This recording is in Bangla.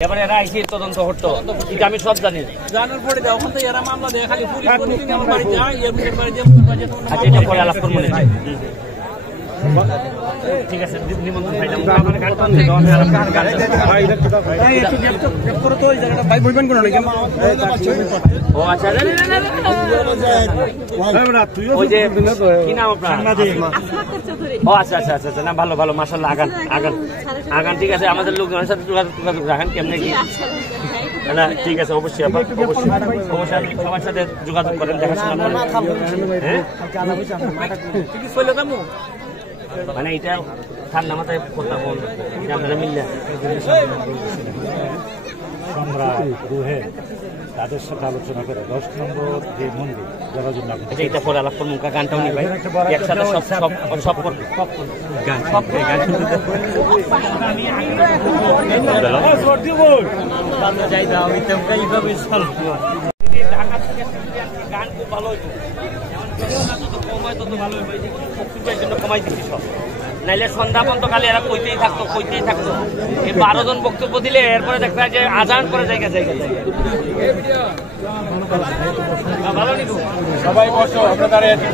এবারে এরা আইসি তদন্ত হতো এটা আমি সব জানি জানার পরে যখন তো এরা মামলা দেয় খালি পুলিশ প্রতিদিন আমার বাড়ি যায় এর বাড়ি যে আচ্ছা এটা পরে আলাপ করবো না ঠিক আছে নিমন্ত্রণ পাইলাম ও আচ্ছা ওই যে কি নাম আপনার ও আচ্ছা আচ্ছা আচ্ছা আচ্ছা না ভালো ভালো মাশাআল্লাহ আগান আগান আগান ঠিক আছে আমাদের লোকজনের সাথে যোগাযোগ রাখেন কেমনে কি না ঠিক আছে অবশ্যই অবশ্যই অবশ্যই সবার সাথে যোগাযোগ করেন দেখাশোনা করেন মানে এটা ঠান্ডা মাথায় কথা বল আপনারা মিললে রুহে তাদের সাথে আলোচনা করে 10 নম্বর যে মন্দির যারা জন্য এটা পরে আলাপ করুন গানটাও নিই ভাই একসাথে সব সব সব গান সব গান শুনতে যাই দাও এইভাবে ঢাকা থেকে গান খুব ভালো হইতো যত কম হয় তত ভালো হইতো জন্য কমাই দিচ্ছি সব নাইলে সন্ধ্যা পর্যন্ত খালি এরা কইতেই থাকতো এই 12 জন বক্তব্য দিলে এরপরে দেখা যায় যে আজান করে জায়গা ভালো নি সবাই বসো আমরা দাঁড়িয়ে আছি